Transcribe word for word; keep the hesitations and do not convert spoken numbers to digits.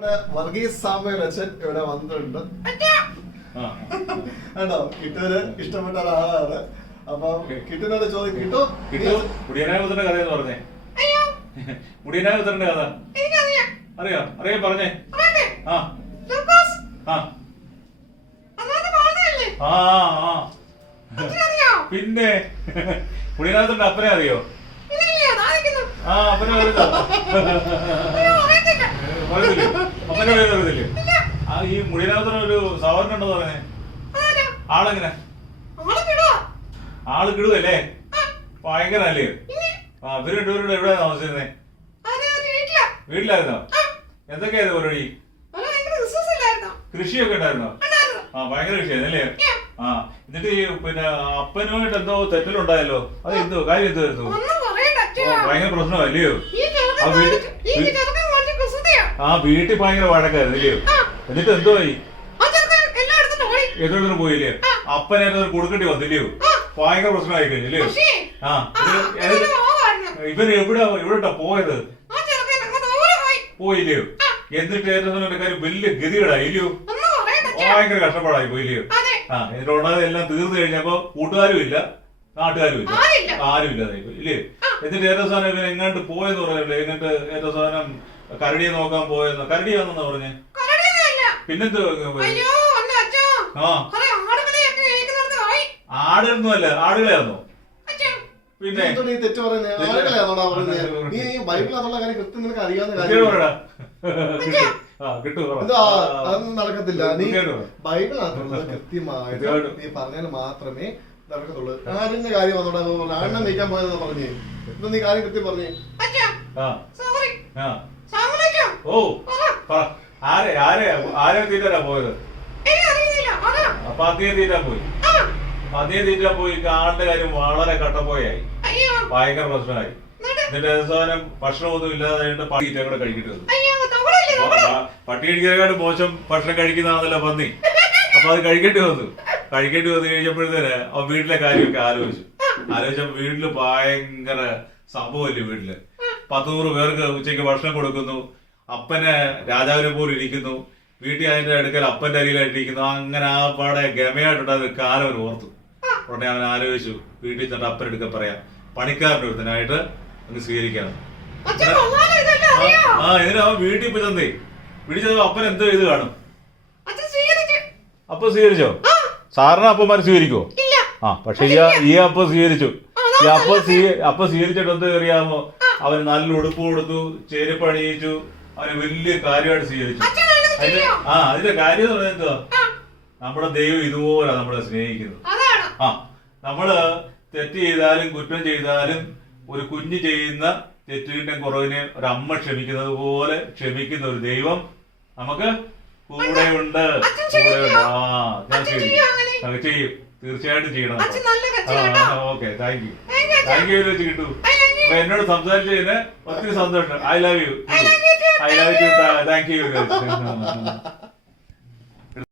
Varghese Samuel അച്ഛൻ ഇവിടെ വന്നിട്ടുണ്ട്. കണ്ടോ, കിട്ടുവിന് ഇഷ്ടപ്പെട്ട ഒരാളാണ്. അപ്പൊ കിട്ടുന്നോട് ചോദിക്കും, കിട്ടു മുടിയനായപുത്രന്റെ കഥ എന്ന് പറഞ്ഞേ. മുടിയനായപുത്രന്റെ കഥ അറിയോ? അറിയാം, പറഞ്ഞേ. ആ ആ ആ പിന്നെ മുടിയനായപുത്രന്റെ അപ്പനെ അറിയോ? ആ അപ്പനെ അറിയില്ല. പറയത്തില്ലേ? അപ്പനെ അറിയത്തില്ലേ? ആ ഈ മുടിയനാപുത്രൻ ഒരു സഹോദരൻ ഉണ്ടെന്ന് പറഞ്ഞേ. ആളെങ്ങനെ? ആള് കിടുവല്ലേ? ഭയങ്കര അല്ലേ? ആ ഇവര് രണ്ടുപേരുടെ എവിടെയാ താമസിച്ചിരുന്നേ? വീട്ടിലായിരുന്നോ? എന്തൊക്കെയായിരുന്നു പരിപാടി? കൃഷിയൊക്കെ ഉണ്ടായിരുന്നോ? ആ ഭയങ്കര കൃഷിയായിരുന്നു അല്ലേ? ആ എന്നിട്ട് ഈ പിന്നെ അപ്പനുമായിട്ട് എന്തോ തെറ്റലുണ്ടായല്ലോ, അത് എന്തോ കാര്യം എന്തായിരുന്നു? ഭയങ്കര പ്രശ്നമല്ലയോ? ആ വീട്ടിൽ ആ വീട്ടിൽ ഭയങ്കര വഴക്കായിരുന്നു അല്ലയോ? എന്നിട്ട് എന്തോ ആയി? എന്തോടത്തും പോയില്ലേ? അപ്പനെ കൊടുക്കേണ്ടി വന്നില്ലയോ? ഭയങ്കര പ്രശ്നമായി കഴിഞ്ഞില്ലയോ? ആ ഇവര് എവിടെ എവിടെട്ടാ പോയത്? പോയില്ലയോ? എന്നിട്ട് ഏറ്റവും കാര്യം വലിയ ഗതികേടായില്ലയോ? ഭയങ്കര കഷ്ടപ്പാടായി പോയില്ലയോ? ആ എന്നിട്ട് ഉണ്ടായത് എല്ലാം തീർന്നു കഴിഞ്ഞപ്പോ കൂട്ടുകാരും ഇല്ല, നാട്ടുകാരും ഇല്ല, ആരും ഇല്ലാതായി പോയി ഇല്ലേ? എന്നിട്ട് ഏറ്റവും സാധനം ഇവൻ എങ്ങാണ്ട് പോയെന്ന് പറയല്ലേ? എങ്ങോട്ട് ഏറ്റവും സാധനം കരടിയെ നോക്കാൻ പോയെന്ന്. കരടിയാണെന്നാ പറഞ്ഞേ? പിന്നെന്തോ? ആ ആടുകളൊന്നും അല്ല, ആടുകളെയാണോ? പിന്നെ തെറ്റ് പറയുന്നത് അതൊന്നും നടക്കത്തില്ല. നീ ബൈബിളിനകത്തുള്ളത് കൃത്യമായിട്ട് നീ പറഞ്ഞാൽ മാത്രമേ നടക്കത്തുള്ളൂ. ആരിന്റെ കാര്യം വന്നോടാ ആടിനെ നീക്കാൻ പോയതെന്ന് പറഞ്ഞേ. ഇപ്പൊ നീ കാര്യം കൃത്യം പറഞ്ഞേ. ഓ ആരെ ആരെ ആരെ തീറ്റാ പോയത്? അപ്പൊ അതേ തീറ്റാ പോയി. അതേ തീറ്റാ പോയി. ആളുടെ കാര്യം വളരെ കട്ടപ്പോയായി, ഭയങ്കര പ്രശ്നമായി. എന്നിട്ട് അവസാനം ഭക്ഷണമൊന്നും ഇല്ലാതായിട്ട് പട്ടിയിട്ട് കൂടെ കഴിക്കേണ്ടി വന്നു. പട്ടി കഴിക്കുന്നതിനെക്കാട്ടും മോശം ഭക്ഷണം കഴിക്കുന്നതാണല്ലോ പന്നി. അപ്പൊ അത് കഴിക്കേണ്ടി വന്നു. കഴിക്കേണ്ടി വന്നു കഴിഞ്ഞപ്പോഴത്തേന് അവൻ വീട്ടിലെ കാര്യമൊക്കെ ആലോചിച്ചു. ആലോചിച്ചപ്പോ വീട്ടില് ഭയങ്കര സംഭവമല്ലേ? വീട്ടില് പത്ത് നൂറ് പേർക്ക് ഉച്ചയ്ക്ക് ഭക്ഷണം കൊടുക്കുന്നു. അപ്പനെ രാജാവിനെ പോലെ ഇരിക്കുന്നു. വീട്ടിൽ അതിന്റെ അടുക്കൽ അപ്പന്റെ അരിയിലായിട്ടിരിക്കുന്നു. അങ്ങനെ ആ പാടെ ഗമയായിട്ടുണ്ടാകുന്ന കാലം അവൻ ഓർത്തു. ഉടനെ അവൻ ആലോചിച്ചു, വീട്ടിൽ ചെന്നിട്ട് അപ്പനെടുക്കാൻ പറയാം, പണിക്കാരൻ്റെ ഒരുത്തനായിട്ട് അങ്ങ് സ്വീകരിക്കാണ്. ആ ഇതിന് അവൻ വീട്ടിൽ പോയി തന്നേ. വീട്ടിൽ ചെന്നപ്പോ അപ്പൻ എന്തോ ചെയ്ത് കാണും. അപ്പൊ സ്വീകരിച്ചോ? സാറിന് അപ്പന്മാർ സ്വീകരിക്കുവോ? ആ പക്ഷെ ഈ ഈ അപ്പ സ്വീകരിച്ചു. ഈ അപ്പ സ്വീ അപ്പ സ്വീകരിച്ചിട്ട് എന്തോ അറിയാമോ? അവന് നല്ല ഉടുപ്പ് കൊടുത്തു, ചെരുപ്പ് അണിയിച്ചു, അവന് വലിയ കാര്യമായിട്ട് സ്വീകരിച്ചു. അതിന്റെ ആ അതിന്റെ കാര്യം എന്ന് പറയുന്നത് എന്തുവാ? നമ്മുടെ ദൈവം ഇതുപോലെ നമ്മളെ സ്നേഹിക്കുന്നത്. ആ നമ്മള് തെറ്റ് ചെയ്താലും കുറ്റം ചെയ്താലും ഒരു കുഞ്ഞ് ചെയ്യുന്ന തെറ്റിന്റെ കുറവിനെ ഒരു അമ്മ ക്ഷമിക്കുന്നത് പോലെ ക്ഷമിക്കുന്ന ഒരു ദൈവം നമുക്ക് കൂടെയുണ്ട്. കൂടെയുണ്ട്. ആ ഞാൻ ചെയ്യും ചെയ്യും തീർച്ചയായിട്ടും ചെയ്യണം. Okay thank you thank you വെച്ച് കിട്ടൂ. അപ്പൊ എന്നോട് സംസാരിച്ചതിന് ഒത്തിരി സന്തോഷം. I love you I love you thank U.